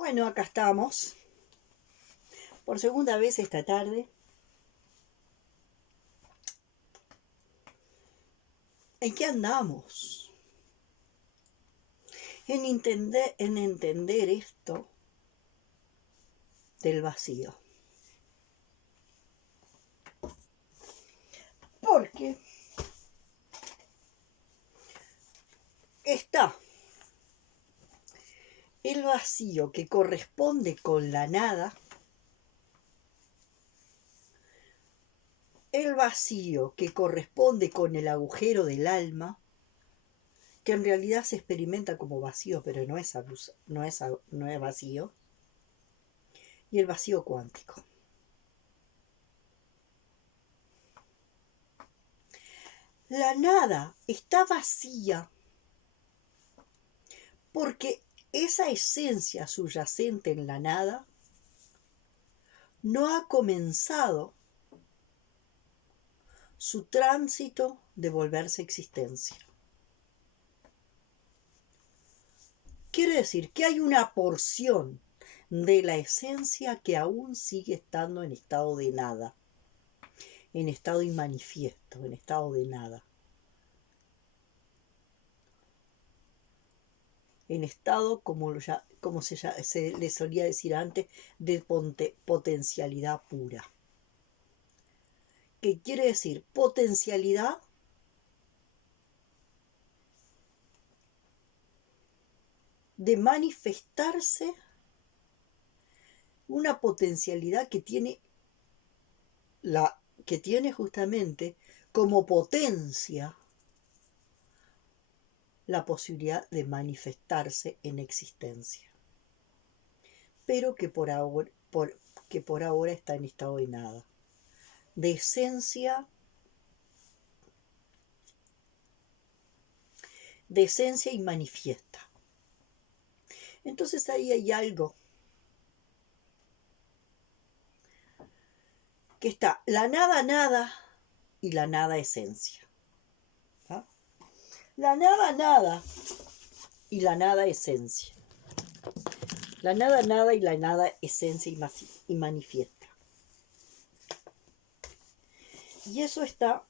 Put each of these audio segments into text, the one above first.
Bueno, acá estamos, por segunda vez esta tarde. ¿En qué andamos? En entender esto del vacío. Porque está el vacío que corresponde con la nada, el vacío que corresponde con el agujero del alma, que en realidad se experimenta como vacío, pero no es vacío, y el vacío cuántico. La nada está vacía porque esa esencia subyacente en la nada no ha comenzado su tránsito de volverse existencia. Quiere decir que hay una porción de la esencia que aún sigue estando en estado de nada, en estado inmanifiesto, en estado de nada, en estado, como se le solía decir antes, de potencialidad pura. ¿Qué quiere decir? Potencialidad de manifestarse, una potencialidad que tiene justamente como potencia la posibilidad de manifestarse en existencia, pero que por ahora está en estado de nada, de esencia y manifiesta. Entonces ahí hay algo que está la nada y la nada esencia. ¿Ah? La nada y la nada esencia. La nada y la nada esencia y manifiesta. Y eso está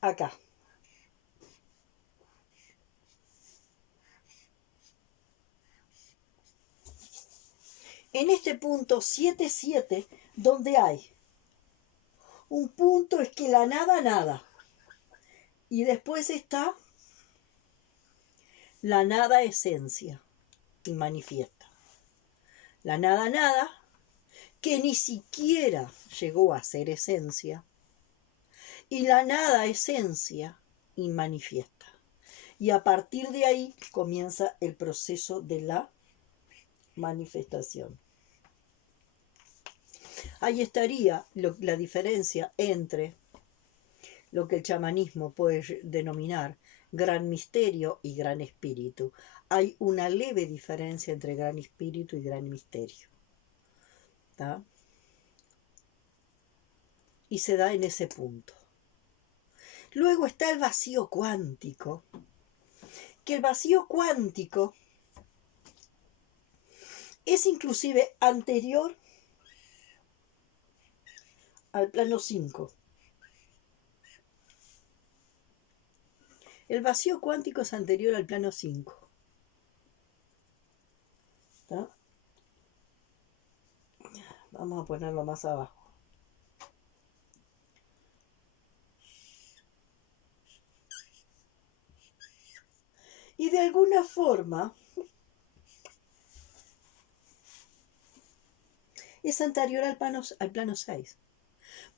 acá. En este punto 7,7, donde hay un punto es que la nada, y después está la nada esencia y manifiesta. La nada, que ni siquiera llegó a ser esencia, y la nada esencia y manifiesta. Y a partir de ahí comienza el proceso de la manifestación. Ahí estaría la diferencia entre lo que el chamanismo puede denominar gran misterio y gran espíritu. Hay una leve diferencia entre gran espíritu y gran misterio. ¿Tá? Y se da en ese punto. Luego está el vacío cuántico, que el vacío cuántico es inclusive anterior al plano 5. El vacío cuántico es anterior al plano 5. ¿Tá? Vamos a ponerlo más abajo. Y de alguna forma es anterior al plano 6.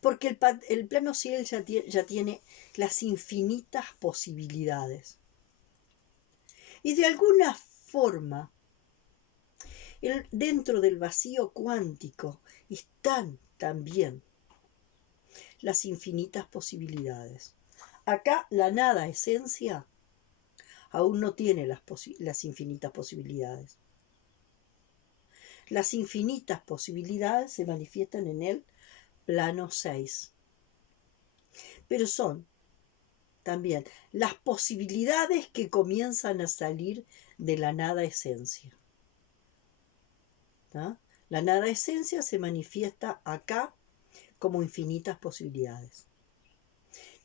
Porque el plano 6 ya tiene las infinitas posibilidades. Y de alguna forma, dentro del vacío cuántico están también las infinitas posibilidades. Acá la nada esencia aún no tiene las infinitas posibilidades. Las infinitas posibilidades se manifiestan en el plano 6. Pero son también las posibilidades que comienzan a salir de la nada esencia. ¿Tá? La nada esencia se manifiesta acá como infinitas posibilidades,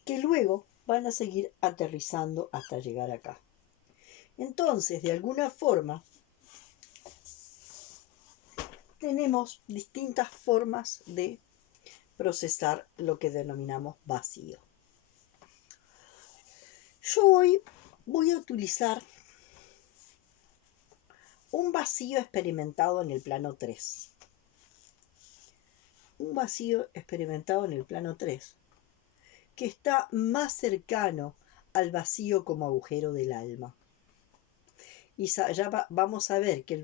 que luego van a seguir aterrizando hasta llegar acá. Entonces, de alguna forma, tenemos distintas formas de procesar lo que denominamos vacío. Yo hoy voy a utilizar un vacío experimentado en el plano 3. Un vacío experimentado en el plano 3, que está más cercano al vacío como agujero del alma. Y ya vamos a ver que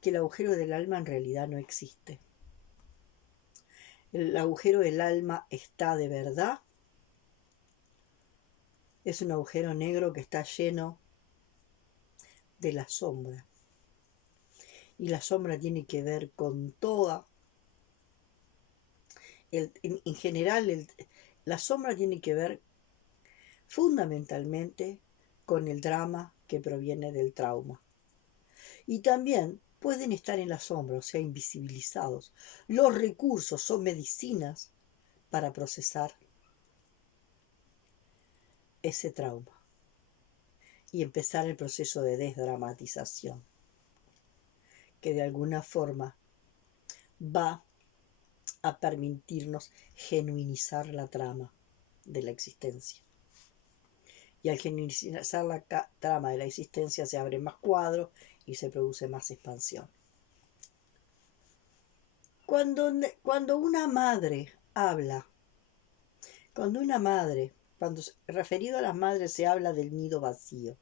que el agujero del alma en realidad no existe. El agujero del alma está de verdad. Es un agujero negro que está lleno de la sombra. Y la sombra tiene que ver con toda. En general, la sombra tiene que ver fundamentalmente con el drama que proviene del trauma. Y también pueden estar en la sombra, o sea, invisibilizados, los recursos o medicinas para procesar ese trauma y empezar el proceso de desdramatización, que de alguna forma va a permitirnos genuinizar la trama de la existencia. Y al genuinizar la trama de la existencia se abren más cuadros y se produce más expansión. Cuando una madre habla, referido a las madres se habla del nido vacío,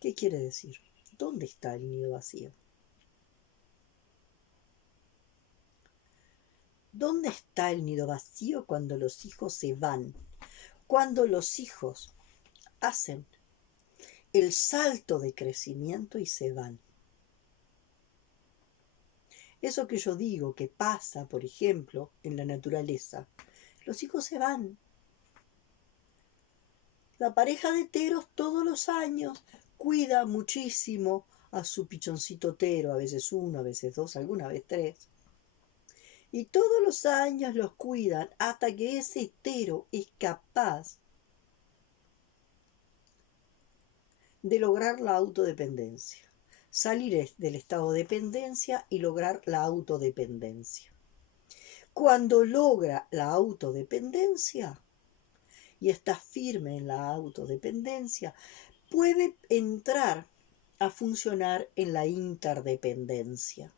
¿qué quiere decir? ¿Dónde está el nido vacío? ¿Dónde está el nido vacío cuando los hijos se van? Cuando los hijos hacen el salto de crecimiento y se van. Eso que yo digo que pasa, por ejemplo, en la naturaleza, los hijos se van. La pareja de teros todos los años cuida muchísimo a su pichoncito tero, a veces uno, a veces dos, alguna vez tres. Y todos los años los cuidan hasta que ese tero es capaz de lograr la autodependencia. Salir del estado de dependencia y lograr la autodependencia. Cuando logra la autodependencia y está firme en la autodependencia, puede entrar a funcionar en la interdependencia.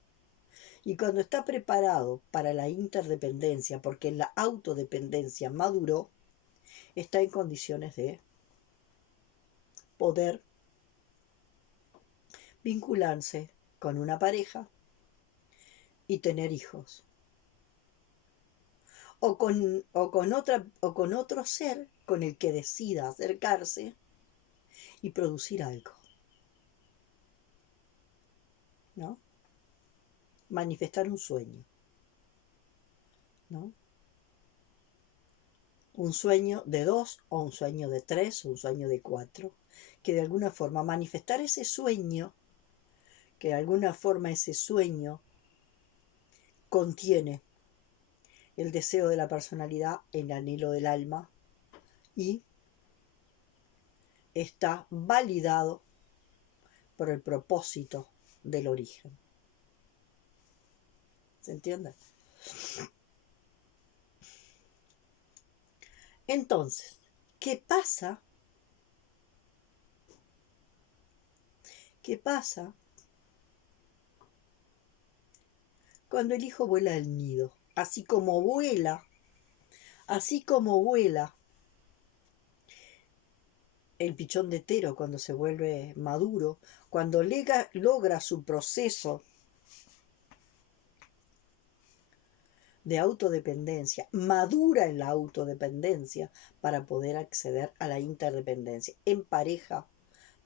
Y cuando está preparado para la interdependencia, porque en la autodependencia maduró, está en condiciones de poder vincularse con una pareja y tener hijos. O con otro ser con el que decida acercarse y producir algo, ¿no? Manifestar un sueño, ¿no? Un sueño de 2 o un sueño de 3 o un sueño de 4, que de alguna forma manifestar ese sueño, que de alguna forma ese sueño contiene el deseo de la personalidad, el anhelo del alma y está validado por el propósito del origen. ¿Se entiende? Entonces, ¿qué pasa? ¿Qué pasa cuando el hijo vuela del nido? Así como vuela el pichón de tero cuando se vuelve maduro, cuando logra su proceso de autodependencia, madura en la autodependencia para poder acceder a la interdependencia, en pareja,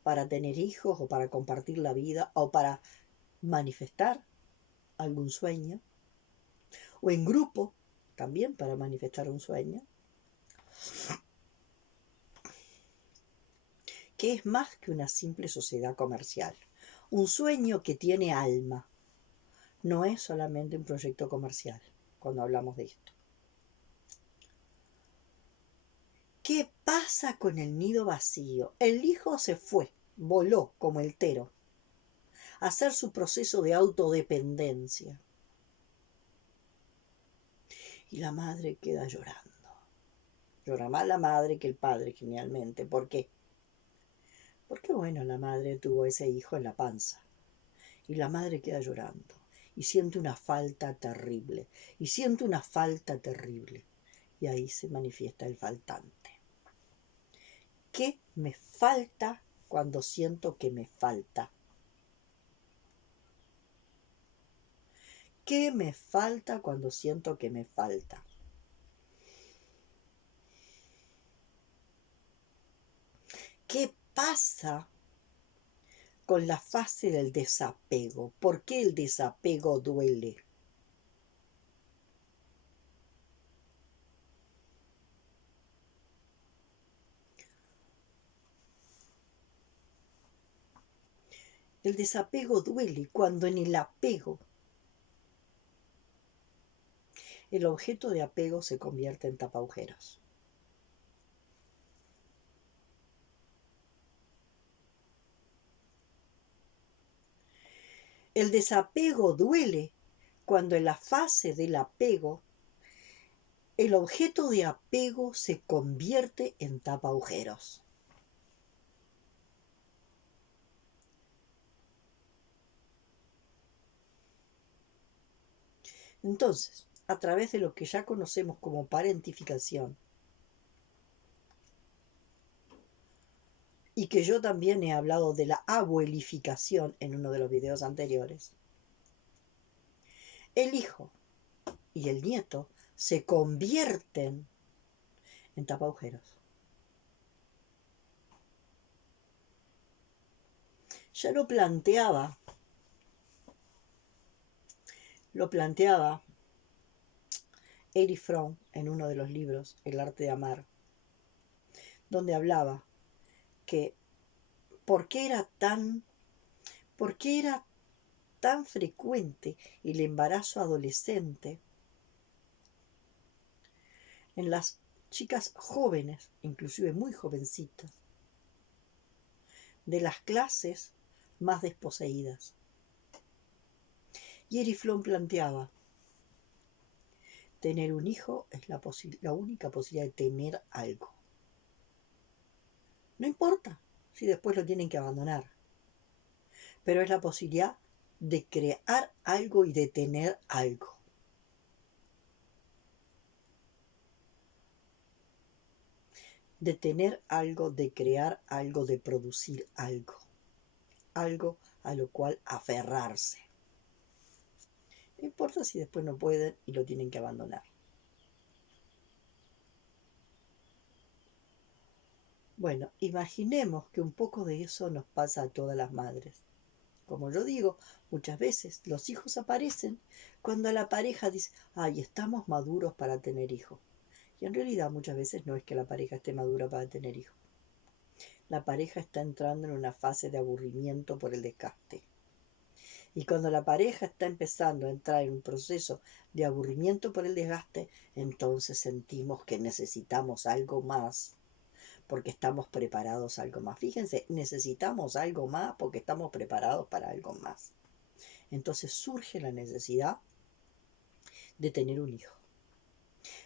para tener hijos o para compartir la vida o para manifestar algún sueño, o en grupo también para manifestar un sueño. que es más que una simple sociedad comercial, un sueño que tiene alma. No es solamente un proyecto comercial cuando hablamos de esto. ¿Qué pasa con el nido vacío? El hijo se fue, voló como el tero, a hacer su proceso de autodependencia. Y la madre queda llorando. Llora más la madre que el padre, genialmente. ¿Por qué? Porque, bueno, la madre tuvo ese hijo en la panza. Y la madre queda llorando. Y siente una falta terrible. Y siente una falta terrible. Y ahí se manifiesta el faltante. ¿Qué me falta cuando siento que me falta? ¿Qué me falta cuando siento que me falta? ¿Qué pasa con la fase del desapego? ¿Por qué el desapego duele? El desapego duele cuando en el apego el objeto de apego se convierte en tapaagujeros. El desapego duele cuando en la fase del apego el objeto de apego se convierte en tapaagujeros. Entonces, a través de lo que ya conocemos como parentificación, y que yo también he hablado de la abuelificación en uno de los videos anteriores, el hijo y el nieto se convierten en tapaagujeros. Ya lo planteaba Erich Fromm en uno de los libros, El arte de amar, donde hablaba que por qué era tan frecuente el embarazo adolescente en las chicas jóvenes, inclusive muy jovencitas, de las clases más desposeídas. Y Erich Fromm planteaba, tener un hijo es la única posibilidad de tener algo. No importa si después lo tienen que abandonar, pero es la posibilidad de crear algo y de tener algo. De tener algo, de crear algo, de producir algo. Algo a lo cual aferrarse. No importa si después no pueden y lo tienen que abandonar. Bueno, imaginemos que un poco de eso nos pasa a todas las madres. Como yo digo, muchas veces los hijos aparecen cuando la pareja dice, ay, estamos maduros para tener hijos. Y en realidad muchas veces no es que la pareja esté madura para tener hijos. La pareja está entrando en una fase de aburrimiento por el desgaste. Y cuando la pareja está empezando a entrar en un proceso de aburrimiento por el desgaste, entonces sentimos que necesitamos algo más porque estamos preparados a algo más. Fíjense, necesitamos algo más porque estamos preparados para algo más. Entonces surge la necesidad de tener un hijo.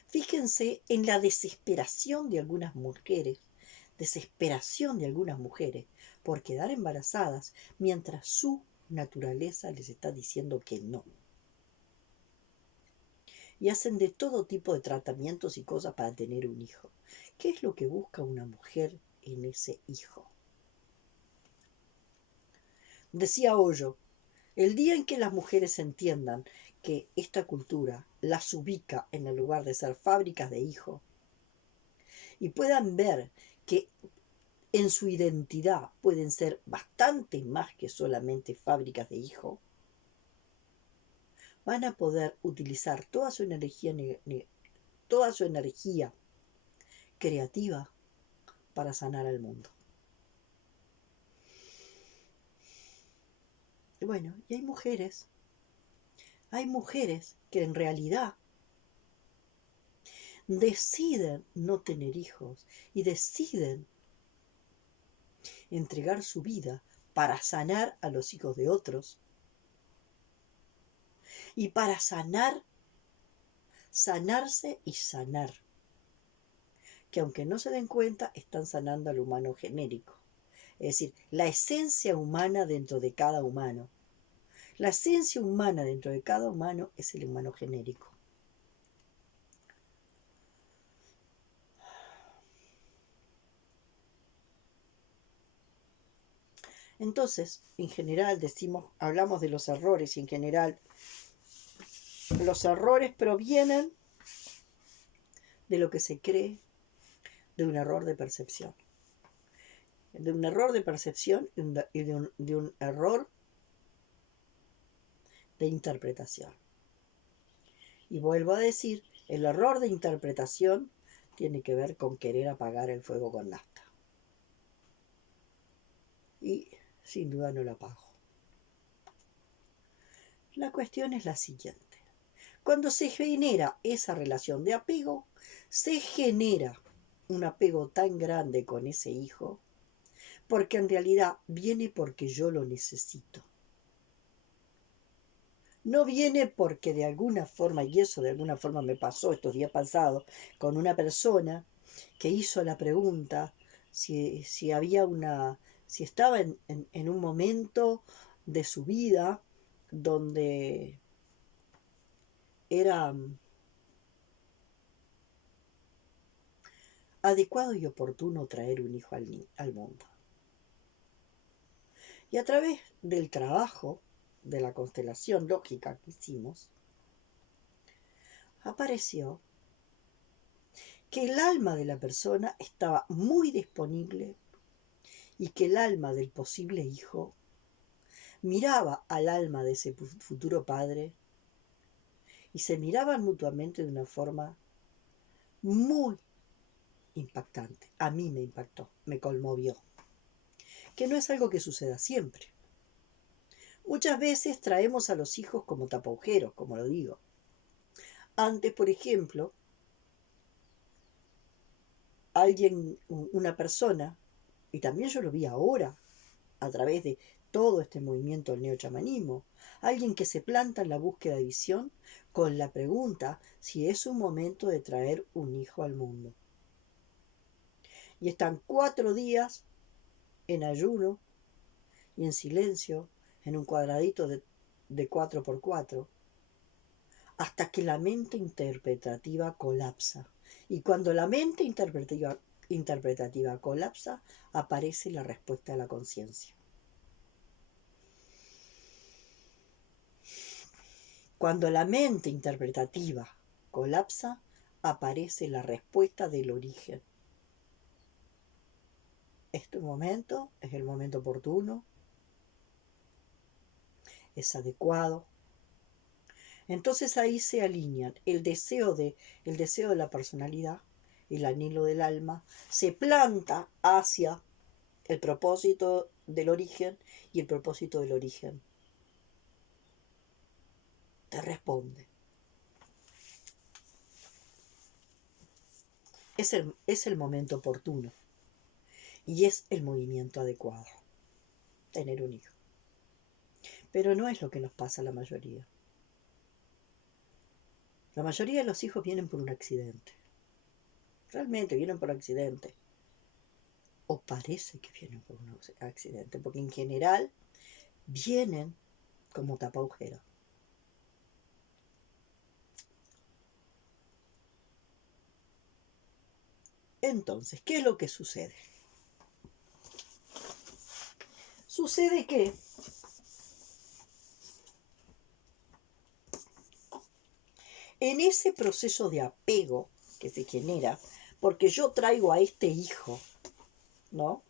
Fíjense en la desesperación de algunas mujeres por quedar embarazadas mientras su naturaleza les está diciendo que no. Y hacen de todo tipo de tratamientos y cosas para tener un hijo. ¿Qué es lo que busca una mujer en ese hijo? Decía Hoyo, el día en que las mujeres entiendan que esta cultura las ubica en el lugar de ser fábricas de hijos y puedan ver que en su identidad pueden ser bastante más que solamente fábricas de hijos, van a poder utilizar toda su energía creativa para sanar al mundo. Bueno, y hay mujeres que en realidad deciden no tener hijos y deciden entregar su vida para sanar a los hijos de otros y para sanarse y sanar, que aunque no se den cuenta, están sanando al humano genérico, es decir, la esencia humana dentro de cada humano. La esencia humana dentro de cada humano es el humano genérico. Entonces, en general hablamos de los errores y en general los errores provienen de lo que se cree, de un error de percepción. De un error de percepción y de un error de interpretación. Y vuelvo a decir, el error de interpretación tiene que ver con querer apagar el fuego con nafta. Y sin duda no lo apago. La cuestión es la siguiente. Cuando se genera esa relación de apego, se genera un apego tan grande con ese hijo, porque en realidad viene porque yo lo necesito. No viene porque de alguna forma, y eso de alguna forma me pasó estos días pasados, con una persona que hizo la pregunta si había si estaba en un momento de su vida donde era adecuado y oportuno traer un hijo al mundo. Y a través del trabajo, de la constelación lógica que hicimos, apareció que el alma de la persona estaba muy disponible y que el alma del posible hijo miraba al alma de ese futuro padre y se miraban mutuamente de una forma muy impactante. A mí me impactó, me conmovió. Que no es algo que suceda siempre. Muchas veces traemos a los hijos como tapaujeros, como lo digo. Antes, por ejemplo, una persona, y también yo lo vi ahora, a través de todo este movimiento del neochamanismo, alguien que se planta en la búsqueda de visión con la pregunta si es un momento de traer un hijo al mundo. Y están 4 días en ayuno y en silencio, en un cuadradito de 4x4, hasta que la mente interpretativa colapsa. Y cuando la mente interpretativa colapsa, aparece la respuesta de la conciencia. Cuando la mente interpretativa colapsa, aparece la respuesta del origen. Este momento es el momento oportuno, es adecuado. Entonces ahí se alinean el deseo de la personalidad, el anhelo del alma, se planta hacia el propósito del origen y el propósito del origen te responde. Es el momento oportuno y es el movimiento adecuado, tener un hijo. Pero no es lo que nos pasa a la mayoría. La mayoría de los hijos vienen por un accidente. Realmente vienen por accidente. O parece que vienen por un accidente, porque en general vienen como tapaujeros. Entonces, ¿qué es lo que sucede? Sucede que en ese proceso de apego que se genera, porque yo traigo a este hijo, ¿no?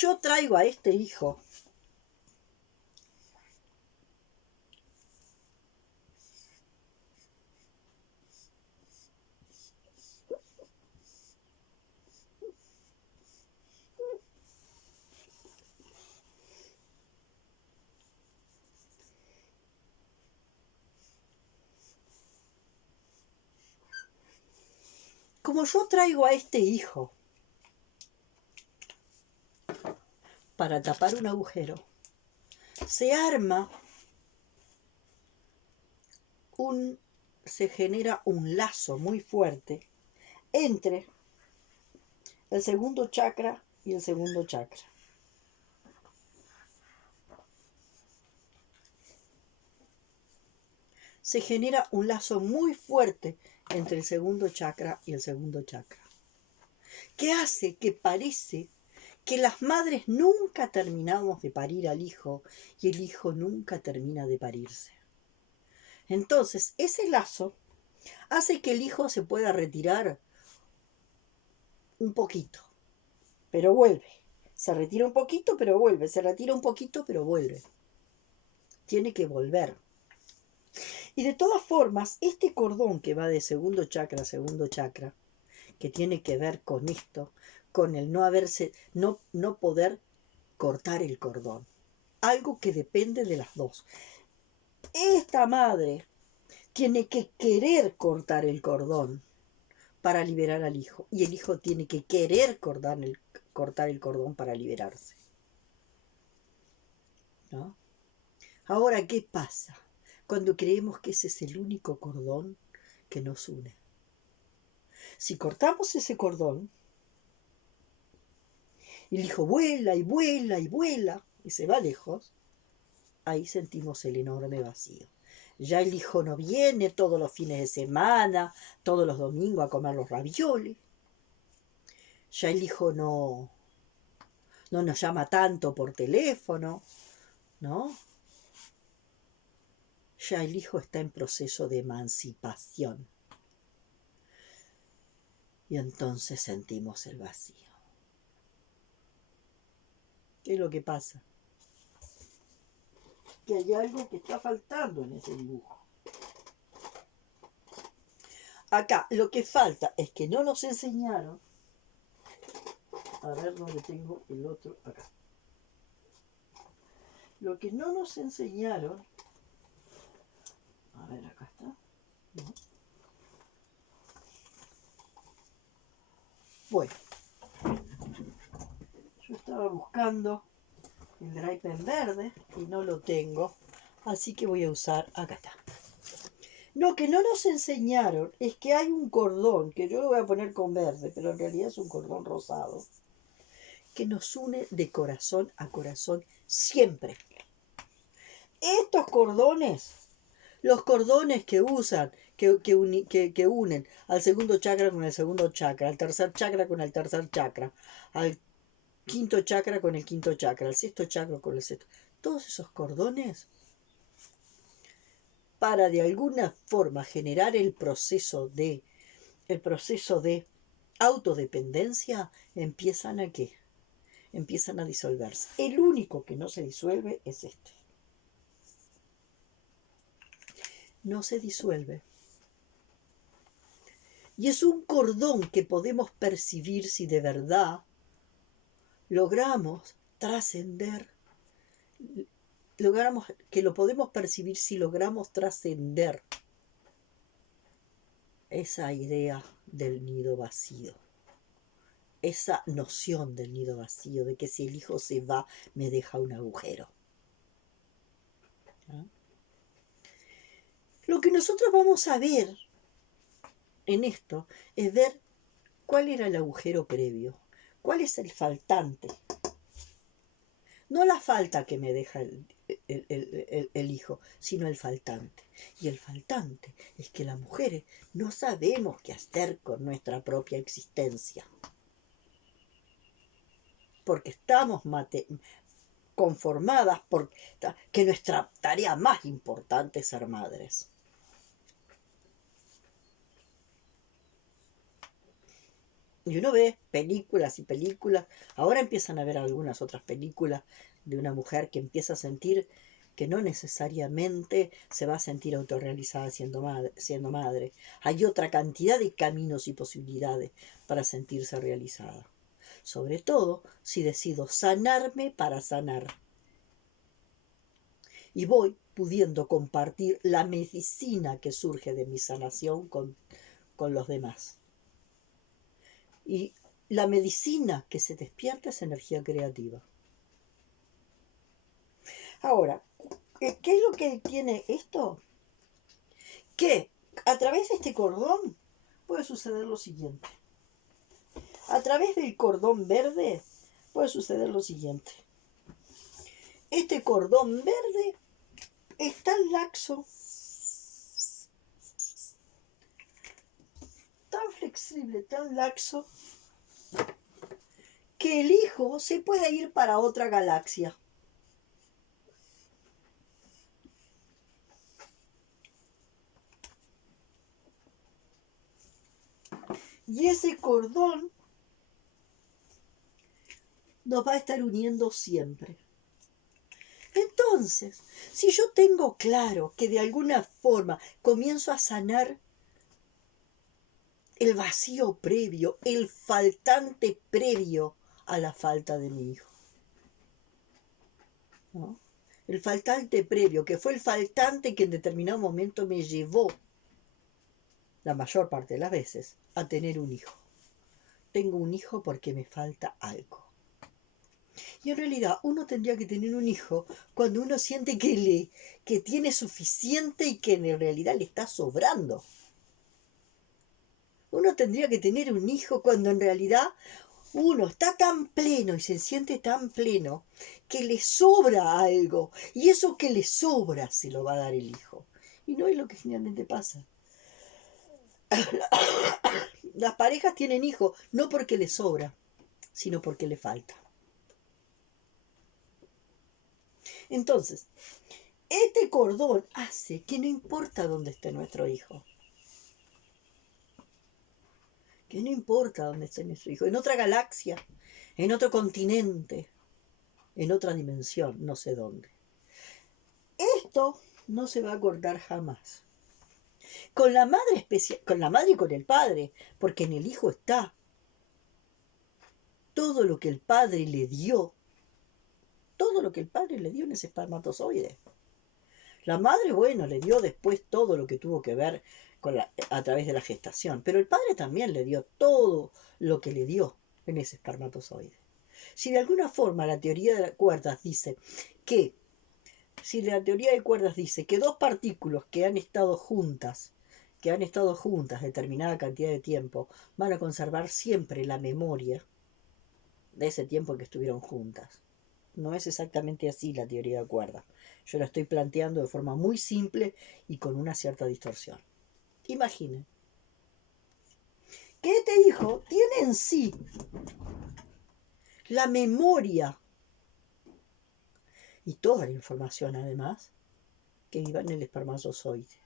yo traigo a este hijo como yo traigo a este hijo para tapar un agujero, se arma se genera un lazo muy fuerte entre el segundo chakra y el segundo chakra. Se genera un lazo muy fuerte entre el segundo chakra y el segundo chakra, que hace que parece que las madres nunca terminamos de parir al hijo y el hijo nunca termina de parirse. Entonces, ese lazo hace que el hijo se pueda retirar un poquito, pero vuelve. Se retira un poquito, pero vuelve. Se retira un poquito, pero vuelve. Tiene que volver. Y de todas formas, este cordón que va de segundo chakra a segundo chakra, que tiene que ver con esto, con el no poder cortar el cordón. Algo que depende de las dos. Esta madre tiene que querer cortar el cordón para liberar al hijo. Y el hijo tiene que querer cortar el cordón para liberarse. ¿No? Ahora, ¿qué pasa cuando creemos que ese es el único cordón que nos une? Si cortamos ese cordón, y el hijo vuela y vuela y vuela y se va lejos, ahí sentimos el enorme vacío. Ya el hijo no viene todos los fines de semana, todos los domingos a comer los ravioles. Ya el hijo no nos llama tanto por teléfono, ¿no? Ya el hijo está en proceso de emancipación. Y entonces sentimos el vacío. ¿Qué es lo que pasa? Que hay algo que está faltando en ese dibujo. Acá lo que falta es que no nos enseñaron. A ver dónde tengo el otro. Acá. Lo que no nos enseñaron. A ver, acá está. No. Bueno. Yo estaba buscando el dry pen verde y no lo tengo. Así que voy a usar. Acá está. Lo que no nos enseñaron es que hay un cordón, que yo lo voy a poner con verde, pero en realidad es un cordón rosado, que nos une de corazón a corazón siempre. Estos cordones, los cordones que usan, que unen al segundo chakra con el segundo chakra, al tercer chakra con el tercer chakra, al quinto chakra con el quinto chakra, al sexto chakra con el sexto. Todos esos cordones, para de alguna forma generar el proceso de autodependencia, empiezan a ¿qué? Empiezan a disolverse. El único que no se disuelve es este. No se disuelve. Y es un cordón que podemos percibir si de verdad logramos trascender, que lo podemos percibir si logramos trascender esa idea del nido vacío, esa noción del nido vacío, de que si el hijo se va, me deja un agujero. ¿No? Lo que nosotros vamos a ver en esto es ver cuál era el agujero previo, cuál es el faltante. No la falta que me deja el hijo, sino el faltante. Y el faltante es que las mujeres no sabemos qué hacer con nuestra propia existencia. Porque estamos conformadas por que nuestra tarea más importante es ser madres. Y uno ve películas y películas. Ahora empiezan a ver algunas otras películas de una mujer que empieza a sentir que no necesariamente se va a sentir autorrealizada siendo madre. Hay otra cantidad de caminos y posibilidades para sentirse realizada. Sobre todo si decido sanarme para sanar. Y voy pudiendo compartir la medicina que surge de mi sanación con los demás. Y la medicina que se despierta es energía creativa. Ahora, ¿qué es lo que tiene esto? Que a través de este cordón puede suceder lo siguiente. A través del cordón verde puede suceder lo siguiente. Este cordón verde es tan laxo, tan flexible, tan laxo, que el hijo se puede ir para otra galaxia. Y ese cordón nos va a estar uniendo siempre. Entonces, si yo tengo claro que de alguna forma comienzo a sanar el vacío previo, el faltante previo a la falta de mi hijo, ¿no? El faltante previo, que fue el faltante que en determinado momento me llevó, la mayor parte de las veces, a tener un hijo. Tengo un hijo porque me falta algo. Y en realidad uno tendría que tener un hijo cuando uno siente que tiene suficiente y que en realidad le está sobrando. Uno tendría que tener un hijo cuando en realidad uno está tan pleno y se siente tan pleno que le sobra algo. Y eso que le sobra se lo va a dar el hijo. Y no es lo que generalmente pasa. Las parejas tienen hijos no porque les sobra, sino porque le falta. Entonces, este cordón hace que no importa dónde esté nuestro hijo. Que no importa dónde esté nuestro hijo. En otra galaxia, en otro continente, en otra dimensión, no sé dónde. Esto no se va a acordar jamás. Con la madre con la madre y con el padre, porque en el hijo está todo lo que el padre le dio, todo lo que el padre le dio en ese espermatozoide. La madre, bueno, le dio después todo lo que tuvo que ver a través de la gestación, pero el padre también le dio todo lo que le dio en ese espermatozoide. Si de alguna forma la teoría de cuerdas dice que dos partículas que han estado juntas determinada cantidad de tiempo, van a conservar siempre la memoria de ese tiempo que estuvieron juntas. No es exactamente así la teoría de cuerdas. Yo la estoy planteando de forma muy simple y con una cierta distorsión. Imaginen que este hijo tiene en sí la memoria y toda la información además que iba en el espermatozoide.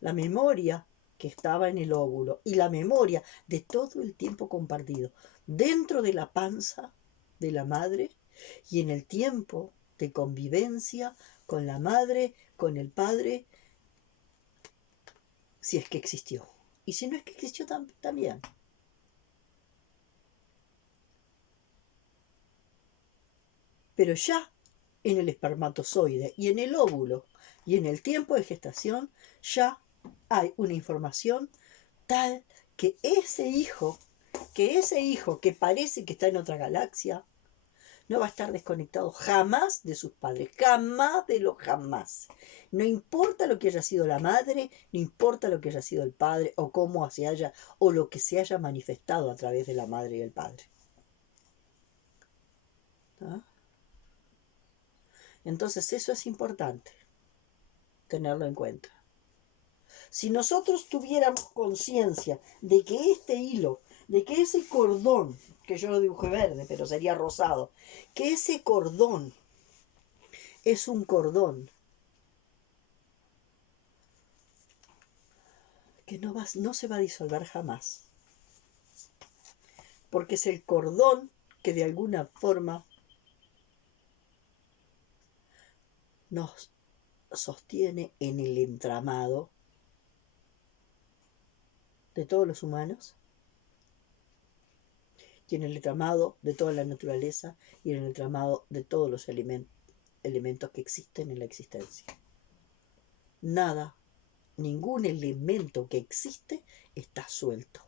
La memoria que estaba en el óvulo y la memoria de todo el tiempo compartido dentro de la panza de la madre y en el tiempo de convivencia con la madre, con el padre, si es que existió. Y si no es que existió también. Pero ya en el espermatozoide y en el óvulo y en el tiempo de gestación ya hay una información tal que ese hijo que parece que está en otra galaxia, no va a estar desconectado jamás de sus padres, jamás de los jamás. No importa lo que haya sido la madre, no importa lo que haya sido el padre, o cómo se haya, o lo que se haya manifestado a través de la madre y el padre. ¿Ah? Entonces eso es importante, tenerlo en cuenta. Si nosotros tuviéramos conciencia de que este hilo, de que ese cordón, que yo lo dibujé verde, pero sería rosado, que ese cordón es un cordón que no se va a disolver jamás. porque es el cordón que de alguna forma nos sostiene en el entramado de todos los humanos y en el entramado de toda la naturaleza y en el entramado de todos los elementos que existen en la existencia. Nada, ningún elemento que existe está suelto.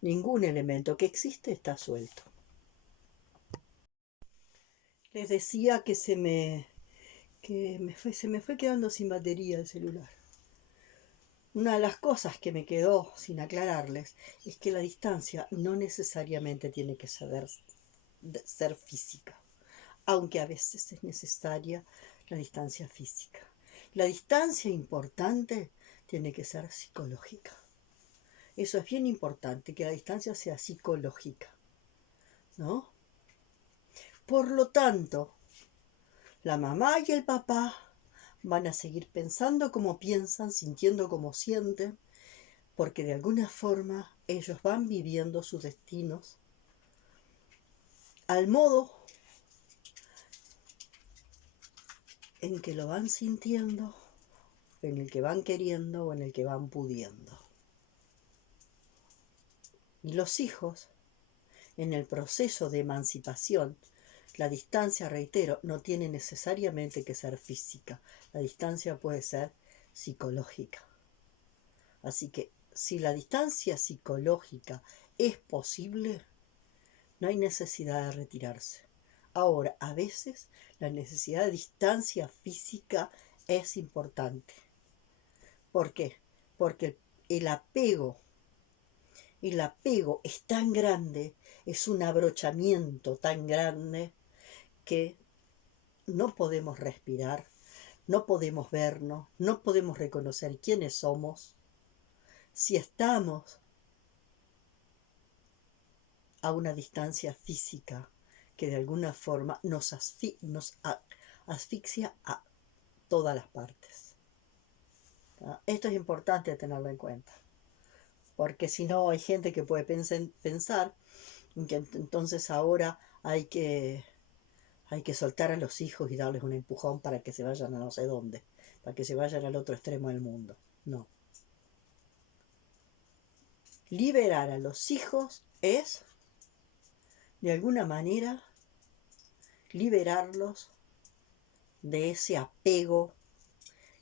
Ningún elemento que existe está suelto. Les decía que se me fue quedando sin batería el celular. Una de las cosas que me quedó sin aclararles es que la distancia no necesariamente tiene que ser física, aunque a veces es necesaria la distancia física. La distancia importante tiene que ser psicológica. Eso es bien importante, que la distancia sea psicológica, ¿no? Por lo tanto, la mamá y el papá van a seguir pensando como piensan, sintiendo como sienten, porque de alguna forma ellos van viviendo sus destinos al modo en que lo van sintiendo, en el que van queriendo o en el que van pudiendo. Y los hijos, en el proceso de emancipación, la distancia, reitero, no tiene necesariamente que ser física. La distancia puede ser psicológica. Así que si la distancia psicológica es posible, no hay necesidad de retirarse. Ahora, a veces la necesidad de distancia física es importante. ¿Por qué? Porque el apego es tan grande, es un abrochamiento tan grande que no podemos respirar, no podemos vernos, no podemos reconocer quiénes somos si estamos a una distancia física que de alguna forma nos asfixia a todas las partes. ¿No? Esto es importante tenerlo en cuenta, porque si no hay gente que puede pensar que entonces ahora hay que soltar a los hijos y darles un empujón para que se vayan a no sé dónde, para que se vayan al otro extremo del mundo. No. Liberar a los hijos es, de alguna manera, liberarlos de ese apego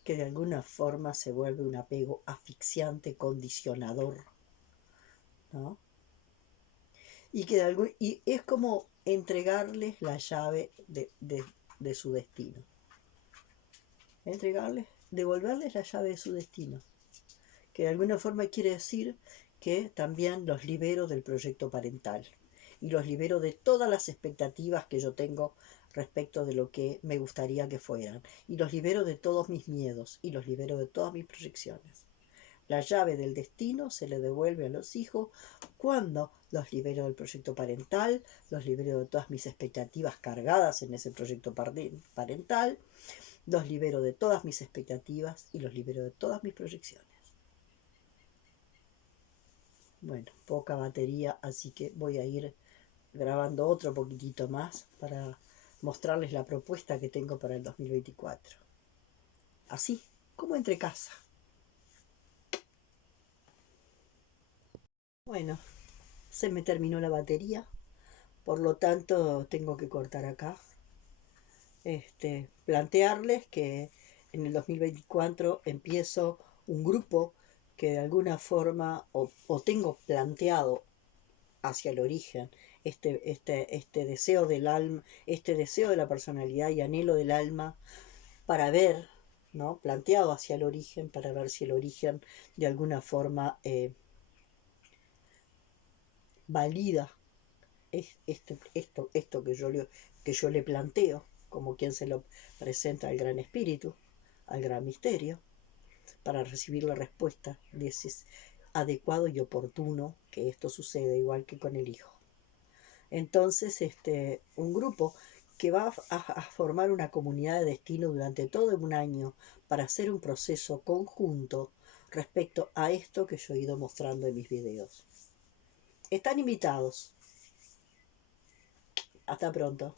que de alguna forma se vuelve un apego asfixiante, condicionador, ¿no? Y es como entregarles la llave de su destino. Devolverles la llave de su destino. Que de alguna forma quiere decir que también los libero del proyecto parental. Y los libero de todas las expectativas que yo tengo respecto de lo que me gustaría que fueran. Y los libero de todos mis miedos. Y los libero de todas mis proyecciones. La llave del destino se le devuelve a los hijos cuando los libero del proyecto parental, los libero de todas mis expectativas cargadas en ese proyecto parental, los libero de todas mis expectativas y los libero de todas mis proyecciones. Bueno, poca batería, así que voy a ir grabando otro poquitito más para mostrarles la propuesta que tengo para el 2024. Así como entre casa. Bueno, se me terminó la batería, por lo tanto tengo que cortar acá. Plantearles que en el 2024 empiezo un grupo que de alguna forma o tengo planteado hacia el origen este deseo del alma, este deseo de la personalidad y anhelo del alma para ver, ¿no? Planteado hacia el origen para ver si el origen de alguna forma valida esto que yo le planteo, como quien se lo presenta al gran espíritu, al gran misterio, para recibir la respuesta de ese adecuado y oportuno que esto sucede, igual que con el hijo. Entonces, un grupo que va a formar una comunidad de destino durante todo un año para hacer un proceso conjunto respecto a esto que yo he ido mostrando en mis videos. Están invitados. Hasta pronto.